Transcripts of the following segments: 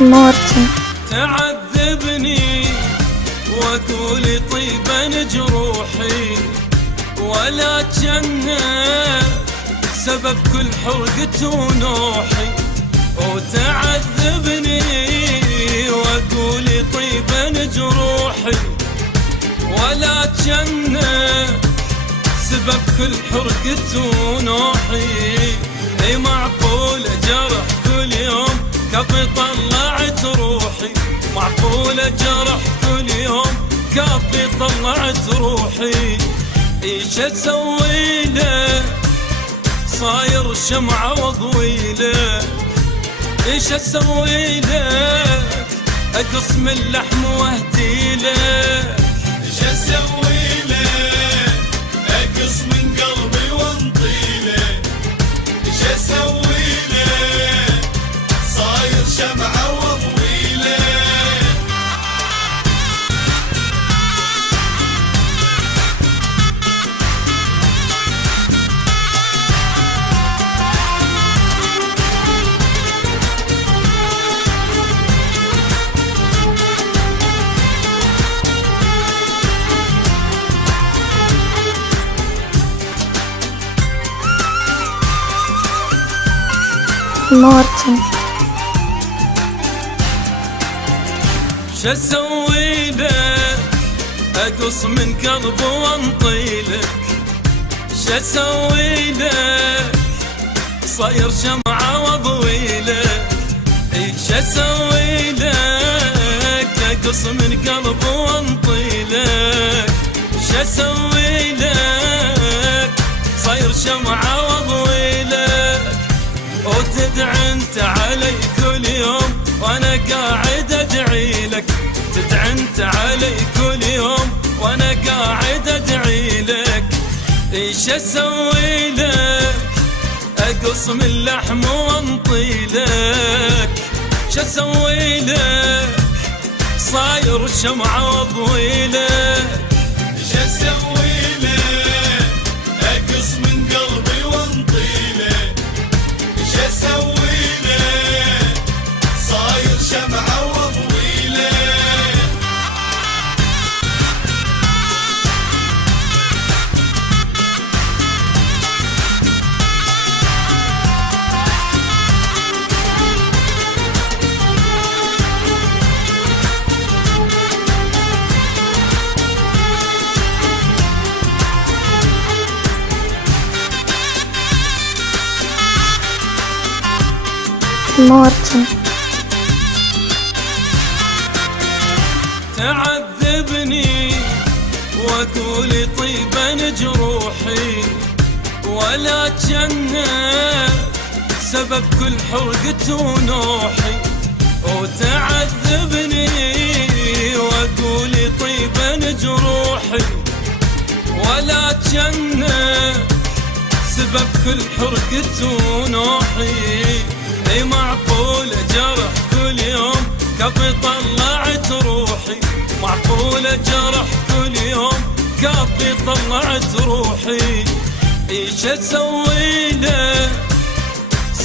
مارتن. تعذبني واقول طيبا جروحي، ولا جنة سبب كل حرقة ونوحي. وتعذبني واقول طيبا جروحي، ولا جنة سبب كل حرقة ونوحي. اي معقولة جرح كل يوم كفي طلعت روحي، معقولة جرح كل يوم كفي طلعت روحي. ايش اسوي له صاير شمعة وضويله، ايش اسوي له اقص من اللحم واهدي له، ايش اسوي له اقص من قلبي وانطيله، ايش اسوي له صاير شمعة وضويله. مارتن. شسوي له اقص من قلبه وانطيلك، شسوي لك صاير شمعة وضويلك. شسوي لك اقص من قلبه وانطيلك، شسوي لك صاير شمعة وضويلك. وتدعي انت علي كل يوم وانا قاعد ادعي لك، تدعي انت علي كل يوم وانا قاعد ادعي لك. ايش اسوي لك اقص من لحم وانطي لك، ايش اسوي لك صاير شمعة وضوي لك. ايش اسوي له اقص من قلبي وانطيله، ايش اسوي له صاير شمعة وضويله. مارتن. تعذبني واقول طيبا جروحي، ولا جنة سبب كل حرقة ونوحي. وتعذبني واقول طيبا جروحي، ولا جنة سبب كل حرقة ونوحي. اي معقولة جرح كل يوم كفي طلعت روحي، معقولة جرح كل يوم كفي طلعت روحي. ايش اسوي له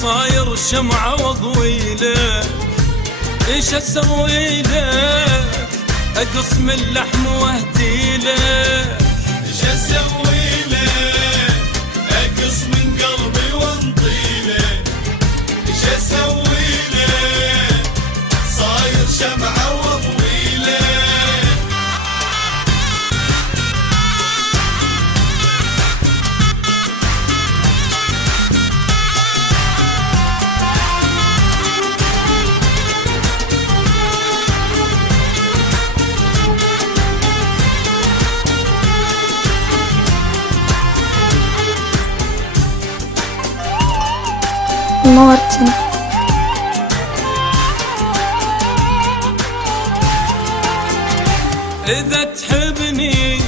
صاير شمعة وضويله، ايش اسوي له اقص من اللحم واهدي له، ايش اسوي له اقص من قلبي وانطيله، ايش اسوي له صاير شمعة وضويله. مارتن. إذا تحبني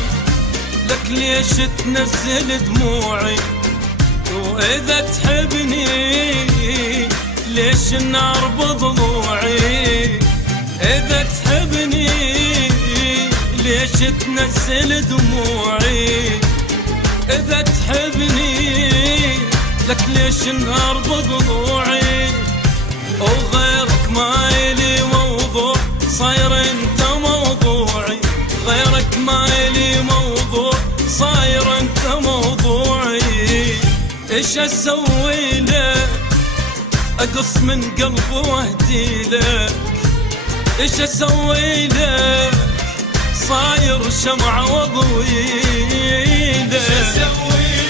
لك ليش تنزل دموعي، وإذا تحبني ليش النار بضلوعي. إذا تحبني ليش تنزل دموعي، إذا تحبني لك ليش النار بضلوعي. وغيرك ما يلي ايش اسوي لك اقص من قلبي واهدي لك ايش اسوي لك صاير شمعة واضوي لك ايش اسوي